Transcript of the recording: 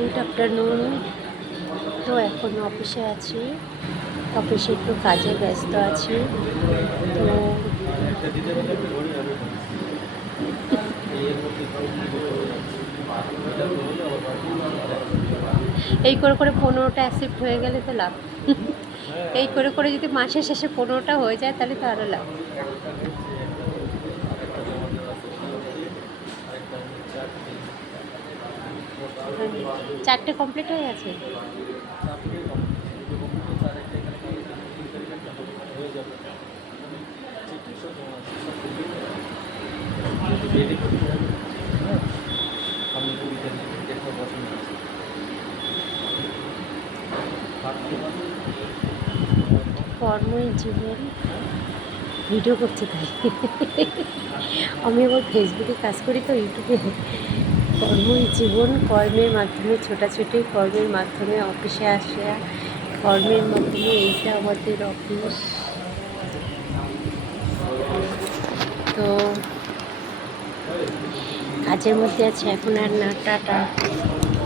Good afternoon. তো এখন অফিসে আছি, অফিসে একটু কাজে ব্যস্ত আছি। তো এই করে করে 15টা অ্যাকসেপ্ট হয়ে গেলে তো লাভ। এই করে করে যদি মাসের শেষে 15টা হয়ে যায় তাহলে তো আরও লাভ। চারটে কমপ্লিট হয়ে গেছে। কর্মই জীবন, ভিডিও করছে তাই। আমি আবার ফেসবুকে কাজ করি তো, ইউটিউবে। কর্মই জীবন, কর্মের মাধ্যমে ছোটাছুটি, কর্মের মাধ্যমে অফিসে আসা, কর্মের মাধ্যমে এইটা আমাদের অফিস। তো কাজের মধ্যে আছে এখন, আর না টাটা।